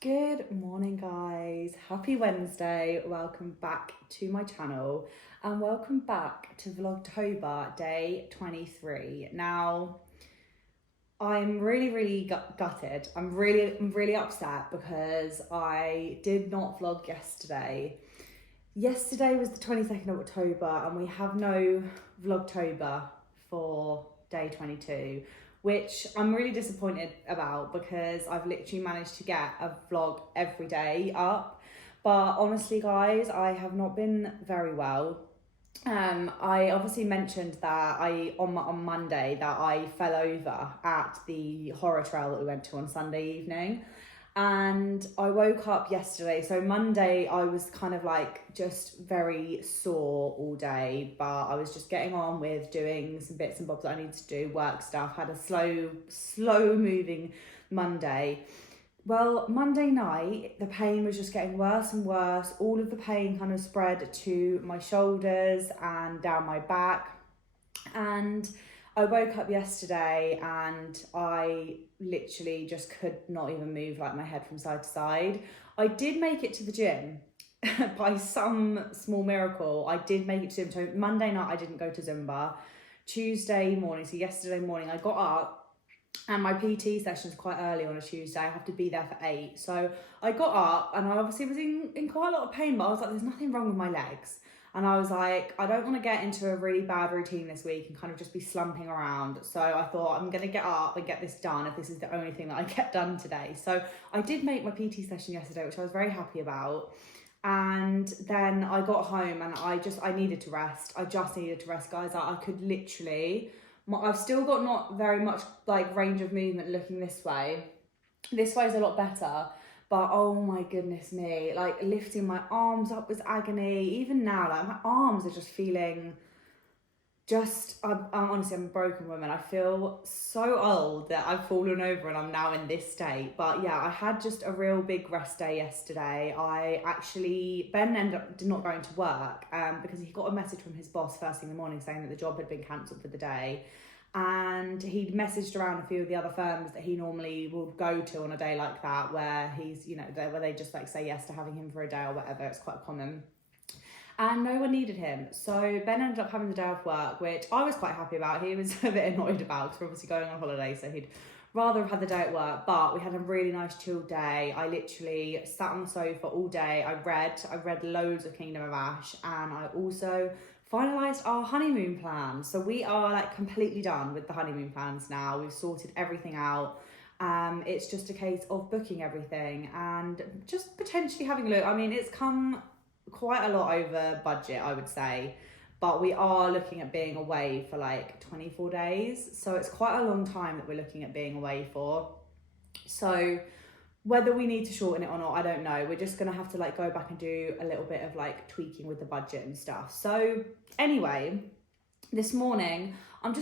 Good morning, guys. Happy Wednesday. Welcome back to my channel and welcome back to Vlogtober day 23. Now, I'm really gutted. I'm really upset because I did not vlog yesterday. Yesterday was the 22nd of October and we have no Vlogtober for day 22, which I'm really disappointed about because I've literally managed to get a vlog every day up. But honestly, guys, I have not been very well. I obviously mentioned that on Monday that I fell over at the horror trail that we went to on Sunday evening. And I woke up yesterday, so Monday I was kind of like just very sore all day, but I was just getting on with doing some bits and bobs that I needed to do, work stuff, had a slow moving Monday. Well, Monday night, the pain was just getting worse and worse. All of the pain kind of spread to my shoulders and down my back. And I woke up yesterday and I literally just could not even move like my head from side to side. I did make it to the gym by some small miracle. I did make it to the gym. So Monday night I didn't go to Zumba. Tuesday morning, so yesterday morning, I got up and my PT session is quite early on a Tuesday. I have to be there for 8. So I got up and I obviously was in quite a lot of pain, but I was like, there's nothing wrong with my legs. And I was like, I don't want to get into a really bad routine this week and kind of just be slumping around. So I thought I'm going to get up and get this done if this is the only thing that I get done today. So I did make my PT session yesterday, which I was very happy about. And then I got home and I needed to rest. I just needed to rest, guys. I could literally, I've still got not very much like range of movement looking this way. This way is a lot better. But oh my goodness me, like lifting my arms up was agony. Even now, like my arms are just feeling I'm honestly, I'm a broken woman. I feel so old that I've fallen over and I'm now in this state. But yeah, I had just a real big rest day yesterday. Ben ended up not going to work because he got a message from his boss first thing in the morning saying that the job had been cancelled for the day. And he'd messaged around a few of the other firms that he normally would go to on a day like that, where he's, where they just like say yes to having him for a day or whatever. It's quite common. And no one needed him. So Ben ended up having the day off work, which I was quite happy about. He was a bit annoyed about because we're obviously going on holiday, so he'd rather have had the day at work. But we had a really nice chill day. I literally sat on the sofa all day. I read loads of Kingdom of Ash, and I also finalised our honeymoon plans. So we are like completely done with the honeymoon plans now. We've sorted everything out. It's just a case of booking everything and just potentially having a look. I mean, it's come quite a lot over budget, I would say, but we are looking at being away for like 24 days. So it's quite a long time that we're looking at being away for. So whether we need to shorten it or not, I don't know. We're just gonna have to like go back and do a little bit of like tweaking with the budget and stuff. So anyway, this morning, I'm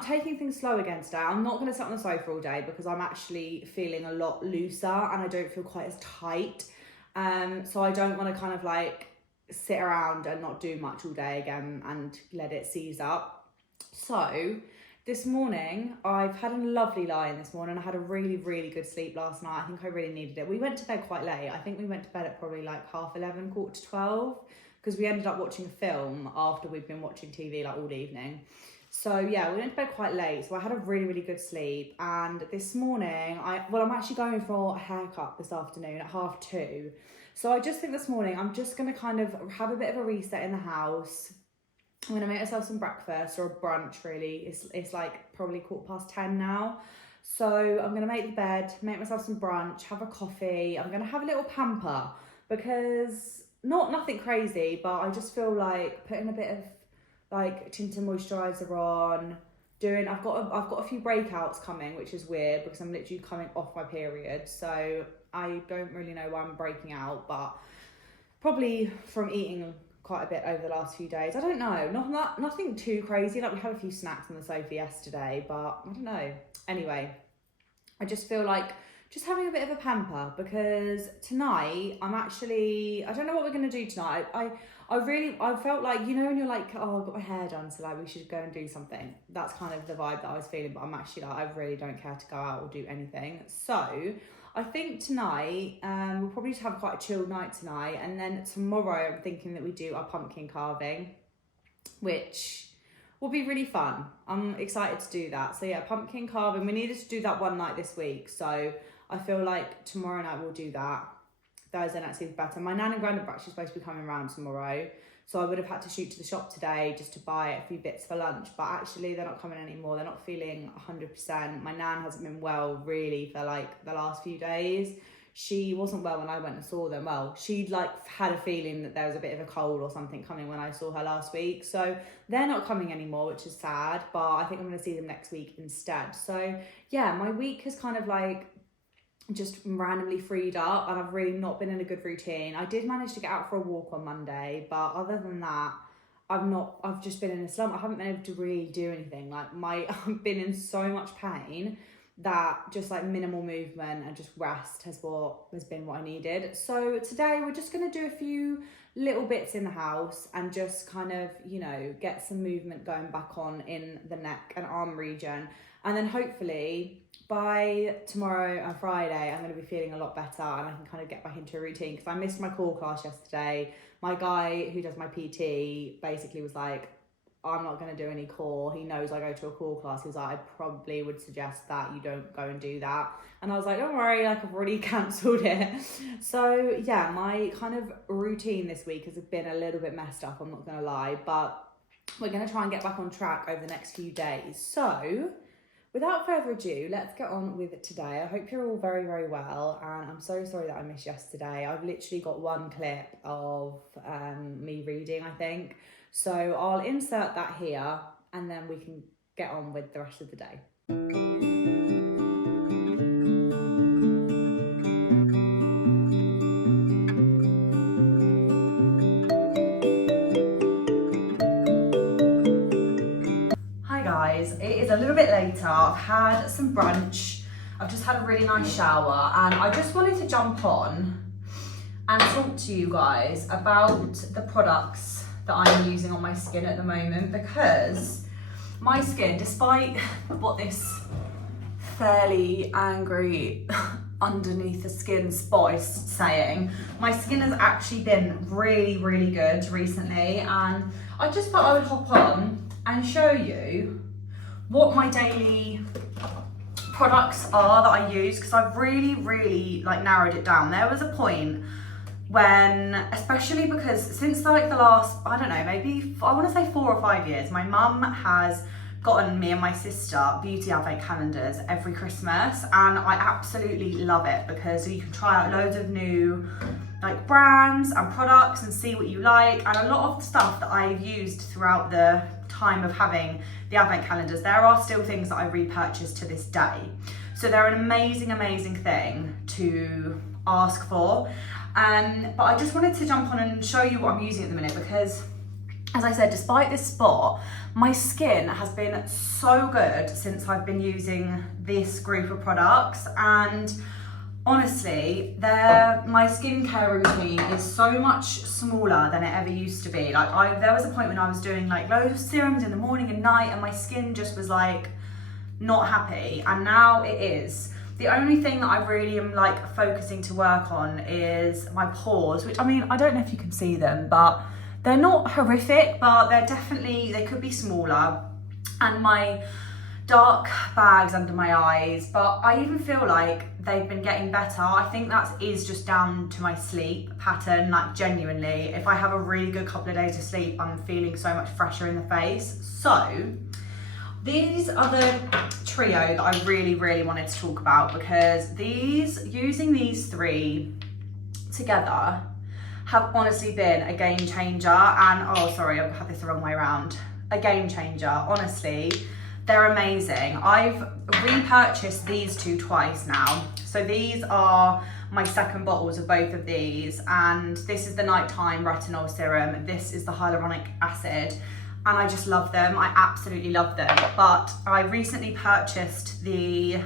taking things slow again today. I'm not gonna sit on the sofa all day because I'm actually feeling a lot looser and I don't feel quite as tight. So I don't want to kind of like sit around and not do much all day again and let it seize up. So this morning, I've had a lovely lie-in this morning. I had a really good sleep last night. I think I really needed it. We went to bed quite late. I think we went to bed at probably like 11:30, 11:45, because we ended up watching a film after we'd been watching TV like all evening. So yeah, we went to bed quite late. So I had a really good sleep. And this morning, I'm actually going for a haircut this afternoon at 2:30. So I just think this morning, I'm just going to kind of have a bit of a reset in the house. I'm going to make myself some breakfast or a brunch, really. It's like probably 10:15 now. So I'm going to make the bed, make myself some brunch, have a coffee. I'm going to have a little pamper because nothing crazy, but I just feel like putting a bit of like tinted moisturiser on, I've got a few breakouts coming, which is weird because I'm literally coming off my period. So I don't really know why I'm breaking out, but probably from eating quite a bit over the last few days. I don't know, nothing too crazy. Like we had a few snacks on the sofa yesterday, but I don't know. Anyway, I just feel like just having a bit of a pamper because tonight I don't know what we're going to do tonight. I felt like, when you're like, oh, I've got my hair done, so like we should go and do something. That's kind of the vibe that I was feeling, but I'm actually like, I really don't care to go out or do anything. So I think tonight, we'll probably just have quite a chill night tonight. And then tomorrow I'm thinking that we do our pumpkin carving, which will be really fun. I'm excited to do that. So yeah, pumpkin carving. We needed to do that one night this week. So I feel like tomorrow night we'll do that. Thursday night seems better. My nan and granddad are actually supposed to be coming around tomorrow. So I would have had to shoot to the shop today just to buy a few bits for lunch. But actually they're not coming anymore. They're not feeling 100%. My nan hasn't been well really for like the last few days. She wasn't well when I went and saw them. Well, she'd like had a feeling that there was a bit of a cold or something coming when I saw her last week. So they're not coming anymore, which is sad. But I think I'm going to see them next week instead. So yeah, my week has kind of like just randomly freed up and I've really not been in a good routine. I did manage to get out for a walk on Monday, but other than that, I've just been in a slump. I haven't been able to really do anything. Like I've been in so much pain that just like minimal movement and just rest has been what I needed. So today we're just going to do a few little bits in the house and just kind of, you know, get some movement going back on in the neck and arm region. And then hopefully by tomorrow and Friday, I'm going to be feeling a lot better and I can kind of get back into a routine because I missed my core class yesterday. My guy who does my PT basically was like, I'm not going to do any core. He knows I go to a core class. He was like, I probably would suggest that you don't go and do that. And I was like, don't worry, like I've already cancelled it. So yeah, my kind of routine this week has been a little bit messed up, I'm not going to lie, but we're going to try and get back on track over the next few days. So without further ado, let's get on with it today. I hope you're all very, very well. And I'm so sorry that I missed yesterday. I've literally got one clip of me reading, I think. So I'll insert that here and then we can get on with the rest of the day. Hi guys, it is a little bit later. I've had some brunch. I've just had a really nice shower and I just wanted to jump on and talk to you guys about the products that I'm using on my skin at the moment, because my skin, despite what this fairly angry underneath the skin spot is saying, my skin has actually been really, really good recently, and I just thought I would hop on and show you what my daily products are that I use, because I've really, really like narrowed it down. There was a point when, especially because since like the last, I don't know, maybe I want to say 4 or 5 years, my mum has gotten me and my sister beauty advent calendars every Christmas, and I absolutely love it because you can try out loads of new like brands and products and see what you like. And a lot of the stuff that I've used throughout the time of having the advent calendars, there are still things that I repurchase to this day. So they're an amazing, amazing thing to ask for. But I just wanted to jump on and show you what I'm using at the minute because, as I said, despite this spot, my skin has been so good since I've been using this group of products. And honestly, my skincare routine is so much smaller than it ever used to be. Like there was a point when I was doing like loads of serums in the morning and night and my skin just was like not happy, and now it is. The only thing that I really am like focusing to work on is my pores, which I mean, I don't know if you can see them, but they're not horrific, but they could be smaller. And my dark bags under my eyes, but I even feel like they've been getting better. I think that is just down to my sleep pattern, like genuinely. If I have a really good couple of days of sleep, I'm feeling so much fresher in the face. So these are the trio that I really, really wanted to talk about, because using these 3 together have honestly been a game changer. And oh, sorry, I've had this the wrong way around. A game changer, honestly. They're amazing. I've repurchased these 2 twice now. So these are my second bottles of both of these. And this is the nighttime retinol serum. This is the hyaluronic acid. And I just love them. I absolutely love them. But I recently purchased the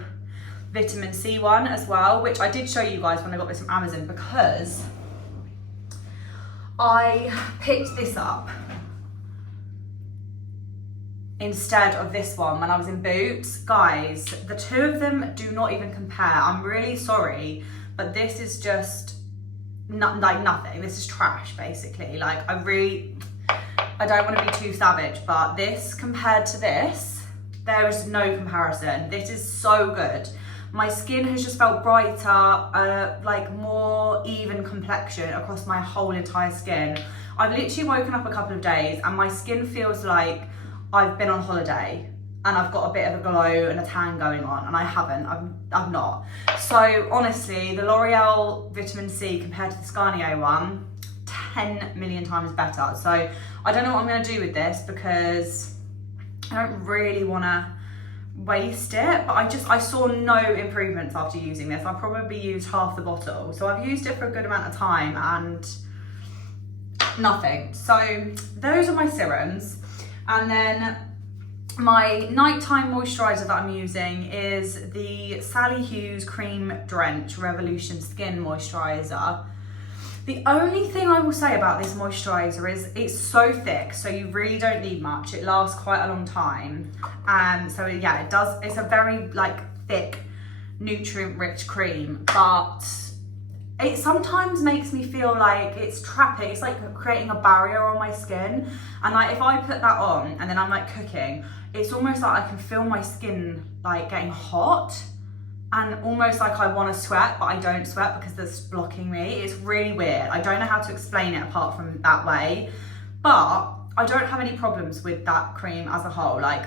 vitamin C one as well, which I did show you guys when I got this from Amazon, because I picked this up instead of this one when I was in Boots. Guys, the two of them do not even compare. I'm really sorry, but this is just like nothing. This is trash, basically. Like, I don't want to be too savage, but this compared to this, there is no comparison. This is so good. My skin has just felt brighter, like more even complexion across my whole entire skin. I've literally woken up a couple of days and my skin feels like I've been on holiday and I've got a bit of a glow and a tan going on, and I haven't, I've not. So honestly, the L'Oreal Vitamin C compared to the Garnier one, 10 million times better. So I don't know what I'm gonna do with this because I don't really wanna waste it, but I saw no improvements after using this. I probably used half the bottle. So I've used it for a good amount of time and nothing. So those are my serums. And then my nighttime moisturizer that I'm using is the Sally Hughes Cream Drench Revolution Skin Moisturizer. The only thing I will say about this moisturizer is it's so thick, so you really don't need much. It lasts quite a long time. So yeah, it's a very like thick, nutrient-rich cream, but it sometimes makes me feel like it's trapping. It's like creating a barrier on my skin. And like if I put that on and then I'm like cooking, it's almost like I can feel my skin like getting hot and almost like I want to sweat, but I don't sweat because it's blocking me. It's really weird. I don't know how to explain it apart from that way, but I don't have any problems with that cream as a whole. Like,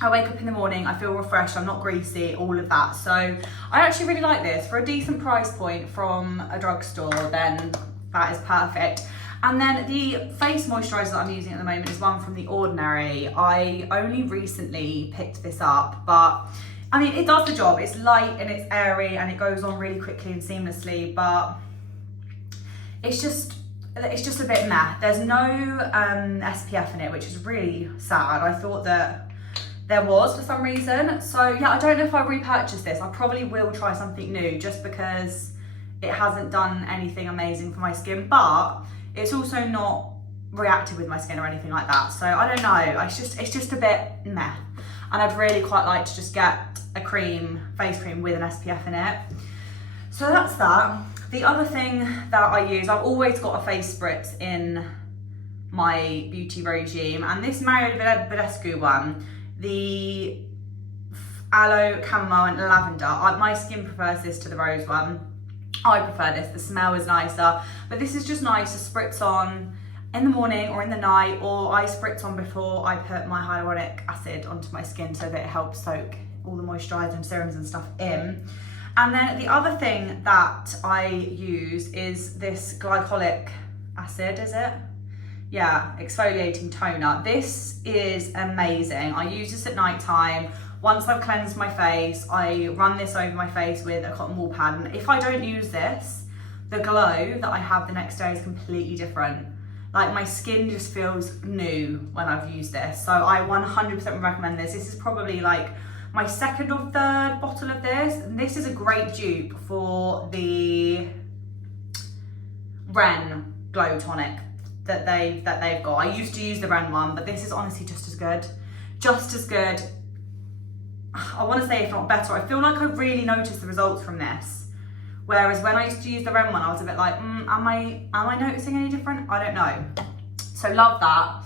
I wake up in the morning, I feel refreshed, I'm not greasy, all of that. So I actually really like this. For a decent price point from a drugstore, then that is perfect. And then the face moisturizer that I'm using at the moment is one from The Ordinary. I only recently picked this up, but I mean, it does the job. It's light and it's airy and it goes on really quickly and seamlessly, but it's just a bit meh. There's no SPF in it, which is really sad. I thought that there was for some reason. So yeah, I don't know if I repurchase this. I probably will try something new just because it hasn't done anything amazing for my skin, but it's also not reactive with my skin or anything like that. So I don't know, it's just a bit meh. And I'd really quite like to just get a face cream with an SPF in it. So that's that. The other thing that I use, I've always got a face spritz in my beauty regime, and this Mario Badescu one, the aloe, chamomile and lavender, my skin prefers this to the rose one. I prefer this, the smell is nicer, but this is just nice to spritz on in the morning or in the night, or I spritz on before I put my hyaluronic acid onto my skin so that it helps soak all the moisturiser and serums and stuff in. And then the other thing that I use is this glycolic acid, is it? Yeah, exfoliating toner. This is amazing. I use this at night time. Once I've cleansed my face, I run this over my face with a cotton wool pad. And if I don't use this, the glow that I have the next day is completely different. Like, my skin just feels new when I've used this. So I 100% recommend this. This is probably like my second or third bottle of this. And this is a great dupe for the Ren Glow Tonic that they've got. I used to use the Ren one, but this is honestly just as good. Just as good. I want to say if not better. I feel like I really noticed the results from this. Whereas when I used to use the Ren one, I was a bit like, am I noticing any different? I don't know. So love that.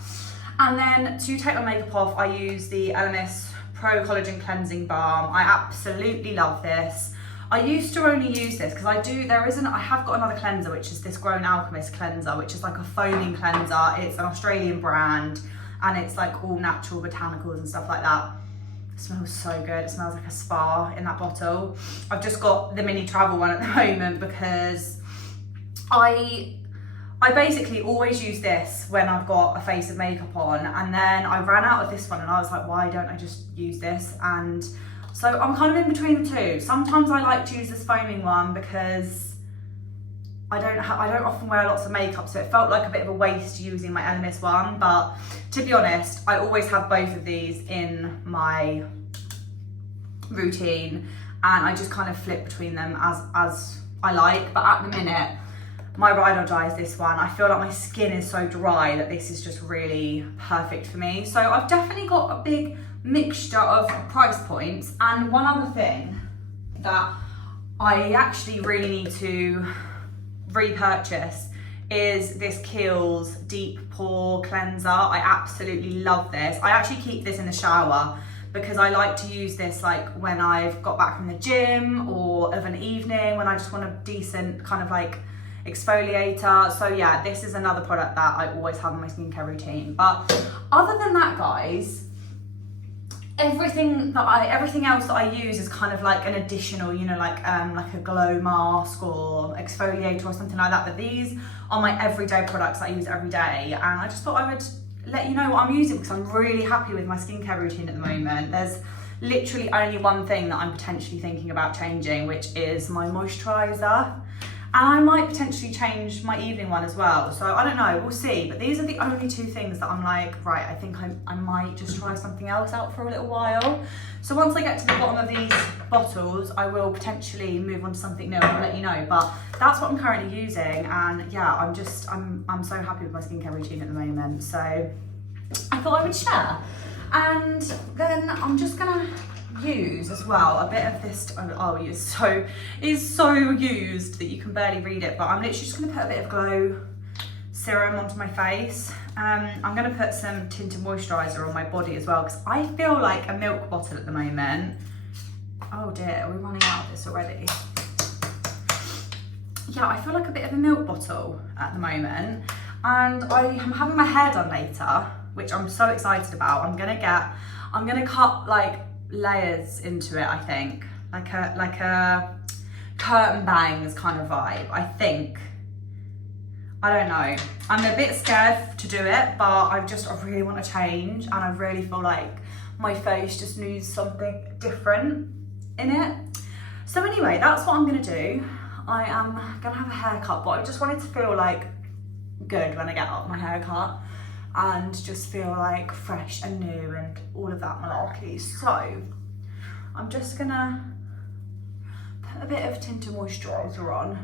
And then to take my makeup off, I use the LMS Pro Collagen Cleansing Balm. I absolutely love this. I used to only use this because I have got another cleanser, which is this Grown Alchemist cleanser, which is like a foaming cleanser. It's an Australian brand and it's like all natural botanicals and stuff like that. It smells so good. It smells like a spa in that bottle. I've just got the mini travel one at the moment because I basically always use this when I've got a face of makeup on, and then I ran out of this one and I was like, why don't I just use this? And so I'm kind of in between the two. Sometimes I like to use this foaming one because I don't often wear lots of makeup, so it felt like a bit of a waste using my LMS one. But to be honest, I always have both of these in my routine and I just kind of flip between them as I like. But at the minute, my ride or die is this one. I feel like my skin is so dry that this is just really perfect for me. So I've definitely got a big mixture of price points. And one other thing that I actually really need to repurchase is this Kiehl's Deep Pore Cleanser. I absolutely love this. I actually keep this in the shower because I like to use this like when I've got back from the gym or of an evening when I just want a decent kind of like exfoliator. So yeah, this is another product that I always have in my skincare routine. But other than that, guys, everything else that I use is kind of like an additional, you know, like a glow mask or exfoliator or something like that. But these are my everyday products that I use every day, and I just thought I would let you know what I'm using because I'm really happy with my skincare routine at the moment. There's literally only one thing that I'm potentially thinking about changing, which is my moisturiser. And I might potentially change my evening one as well. So I don't know, we'll see. But these are the only two things that I'm like, right, I think I might just try something else out for a little while. So once I get to the bottom of these bottles, I will potentially move on to something new. I'll let you know. But that's what I'm currently using. And yeah, I'm so happy with my skincare routine at the moment. So I thought I would share. And then I'm just gonna use as well a bit of this. Oh, it's so used that you can barely read it, but I'm literally just going to put a bit of glow serum onto my face. I'm going to put some tinted moisturiser on my body as well because I feel like a milk bottle at the moment. Oh dear, are we running out of this already? Yeah, I feel like a bit of a milk bottle at the moment, and I am having my hair done later, which I'm so excited about. I'm gonna cut like layers into it, I think, like a curtain bangs kind of vibe, I think. I don't know, I'm a bit scared to do it, but I really want to change, and I really feel like my face just needs something different in it. So anyway, that's what I'm gonna do. I am gonna have a haircut, but I just wanted to feel like good when I get up my haircut and just feel like fresh and new and all of that malarkey. So I'm just gonna put a bit of tinted moisturiser on,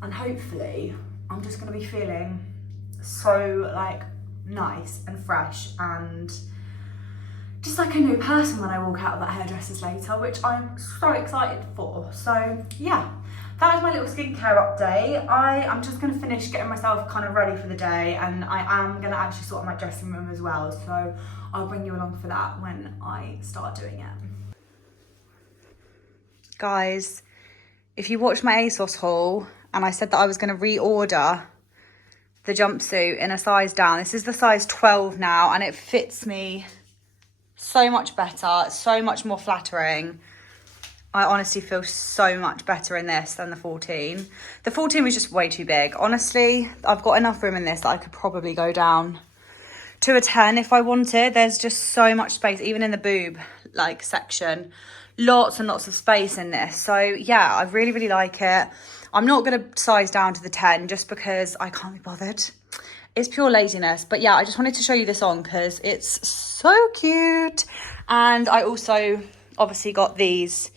and hopefully I'm just gonna be feeling so like nice and fresh and just like a new person when I walk out of that hairdresser's later, which I'm so excited for. So yeah, that is my little skincare update. I am just going to finish getting myself kind of ready for the day, and I am going to actually sort my dressing room as well, so I'll bring you along for that when I start doing it. Guys, if you watched my ASOS haul and I said that I was going to reorder the jumpsuit in a size down, this is the size 12 now, and it fits me so much better, so much more flattering. I honestly feel so much better in this than the 14. The 14 was just way too big. Honestly, I've got enough room in this that I could probably go down to a 10 if I wanted. There's just so much space, even in the boob like section. Lots and lots of space in this. So yeah, I really, really like it. I'm not going to size down to the 10 just because I can't be bothered. It's pure laziness. But yeah, I just wanted to show you this on because it's so cute. And I also obviously got these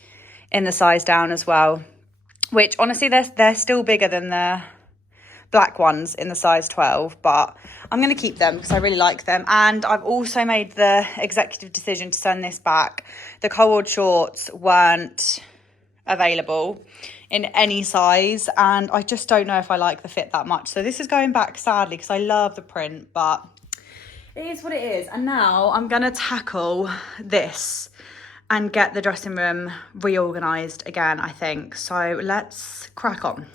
in the size down as well, which honestly they're still bigger than the black ones in the size 12, but I'm going to keep them because I really like them. And I've also made the executive decision to send this back. The cord shorts weren't available in any size, and I just don't know if I like the fit that much, so this is going back sadly because I love the print, but it is what it is. And now I'm going to tackle this and get the dressing room reorganised again, I think. So let's crack on.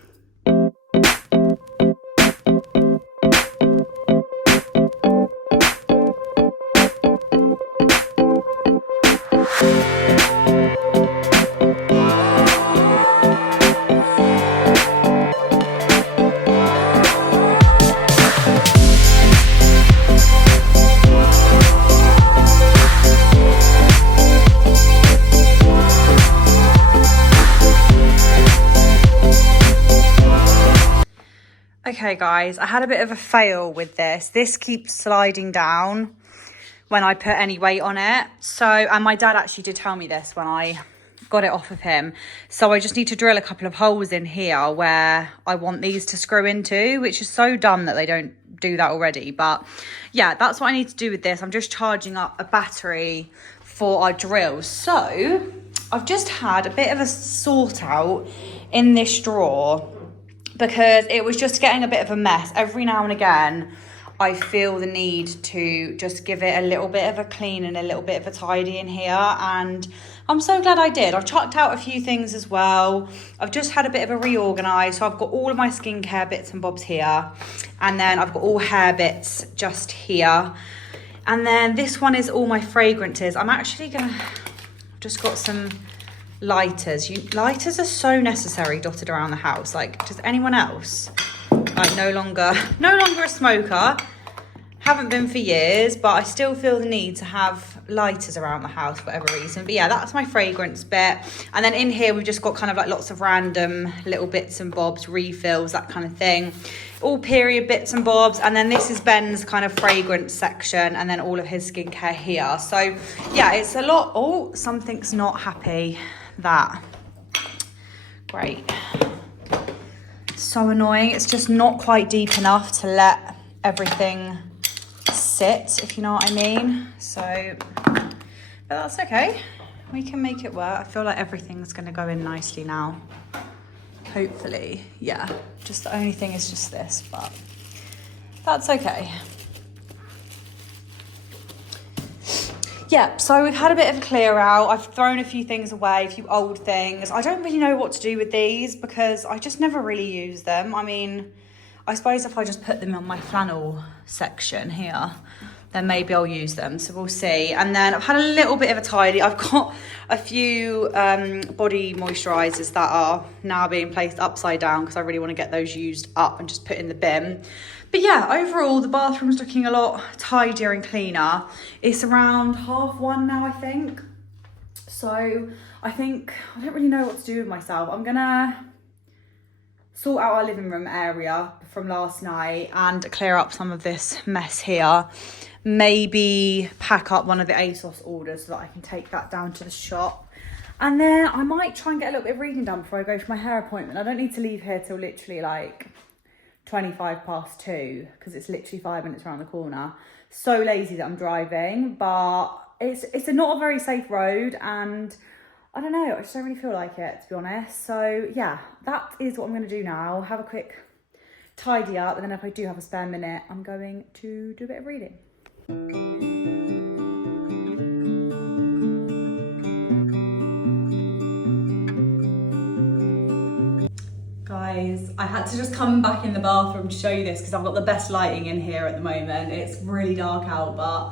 Okay guys, I had a bit of a fail with this. This keeps sliding down when I put any weight on it. So, and my dad actually did tell me this when I got it off of him. So I just need to drill a couple of holes in here where I want these to screw into, which is so dumb that they don't do that already. But yeah, that's what I need to do with this. I'm just charging up a battery for our drills. So I've just had a bit of a sort out in this drawer because it was just getting a bit of a mess. Every now and again, I feel the need to just give it a little bit of a clean and a little bit of a tidy in here. And I'm so glad I did. I've chucked out a few things as well. I've just had a bit of a reorganise. So I've got all of my skincare bits and bobs here. And then I've got all hair bits just here. And then this one is all my fragrances. I'm actually gonna, just got some lighters. Lighters are so necessary dotted around the house. Like, does anyone else? Like, no longer a smoker. Haven't been for years, but I still feel the need to have lighters around the house for whatever reason. But yeah, that's my fragrance bit. And then in here, we've just got kind of like lots of random little bits and bobs, refills, that kind of thing. All period bits and bobs. And then this is Ben's kind of fragrance section, and then all of his skincare here. So yeah, it's a lot. Oh, something's not happy. That. Great. So annoying. It's just not quite deep enough to let everything sit, if you know what I mean. So, but that's okay. We can make it work. I feel like everything's going to go in nicely now. Hopefully. Yeah. Just the only thing is just this, but that's okay. Yeah, so we've had a bit of a clear out. I've thrown a few things away, a few old things. I don't really know what to do with these because I just never really use them. I mean, I suppose if I just put them on my flannel section here, then maybe I'll use them. So we'll see. And then I've had a little bit of a tidy. I've got a few body moisturisers that are now being placed upside down because I really want to get those used up and just put in the bin. But yeah, overall, the bathroom's looking a lot tidier and cleaner. It's around 1:30 now, I think. So I think, I don't really know what to do with myself. I'm gonna sort out our living room area from last night and clear up some of this mess here. Maybe pack up one of the ASOS orders so that I can take that down to the shop. And then I might try and get a little bit of reading done before I go for my hair appointment. I don't need to leave here till literally like 2 because it's literally 5 minutes around the corner. So lazy that I'm driving, but it's not a very safe road, and I don't know, I just don't really feel like it, to be honest. So yeah, that is what I'm going to do now. Have a quick tidy up, and then if I do have a spare minute, I'm going to do a bit of reading. Guys, I had to just come back in the bathroom to show you this because I've got the best lighting in here at the moment. It's really dark out, but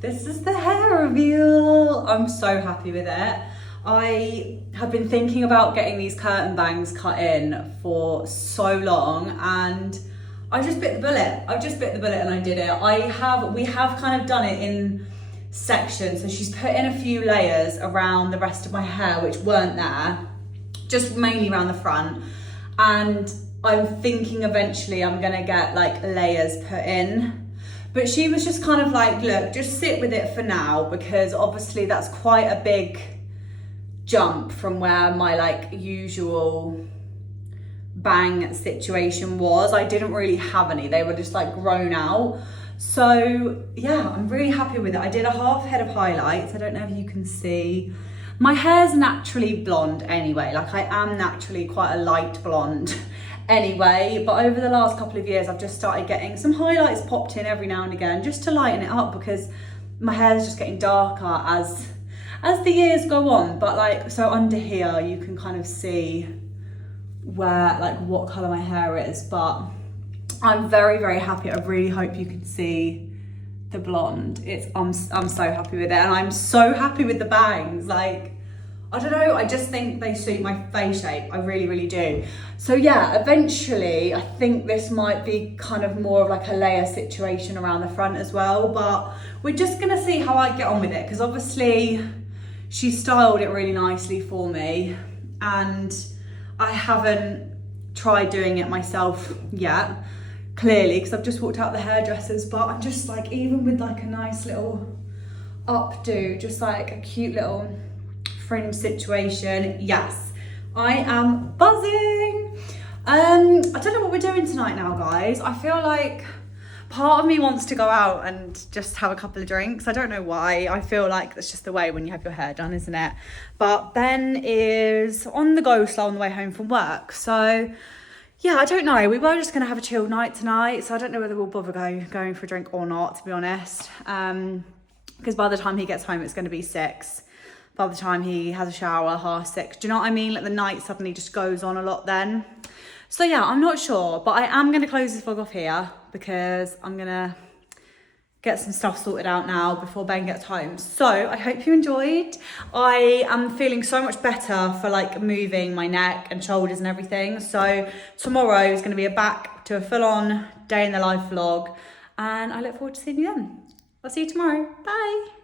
this is the hair reveal. I'm so happy with it. I have been thinking about getting these curtain bangs cut in for so long, and I just bit the bullet. I just bit the bullet and I did it. We have kind of done it in sections. So she's put in a few layers around the rest of my hair, which weren't there, just mainly around the front. And I'm thinking eventually I'm gonna get like layers put in. But she was just kind of like, look, just sit with it for now, because obviously that's quite a big jump from where my like usual bang situation was. I didn't really have any, they were just like grown out. So yeah, I'm really happy with it. I did a half head of highlights. I don't know if you can see. My hair's naturally blonde anyway, like I am naturally quite a light blonde anyway, but over the last couple of years I've just started getting some highlights popped in every now and again just to lighten it up, because my hair is just getting darker as the years go on. But like, so under here you can kind of see where, like, what colour my hair is, but I'm very, very happy. I really hope you can see the blonde. I'm so happy with it, and I'm so happy with the bangs. Like, I don't know, I just think they suit my face shape. I really, really do. So yeah, eventually I think this might be kind of more of like a layer situation around the front as well, but we're just gonna see how I get on with it, because obviously she styled it really nicely for me and I haven't tried doing it myself yet, clearly, because I've just walked out the hairdressers. But I'm just like, even with like a nice little updo, just like a cute little fringe situation. Yes, I am buzzing. I don't know what we're doing tonight now, guys. I feel like part of me wants to go out and just have a couple of drinks. I don't know why. I feel like that's just the way when you have your hair done, isn't it? But Ben is on the go slow on the way home from work. So yeah, I don't know. We were just going to have a chilled night tonight. So I don't know whether we'll bother going for a drink or not, to be honest. Because by the time he gets home, it's going to be 6. By the time he has a shower, 6:30. Do you know what I mean? Like the night suddenly just goes on a lot then. So yeah, I'm not sure, but I am going to close this vlog off here because I'm going to get some stuff sorted out now before Ben gets home. So I hope you enjoyed. I am feeling so much better for like moving my neck and shoulders and everything. So tomorrow is going to be back to a full-on day in the life vlog, and I look forward to seeing you then. I'll see you tomorrow. Bye.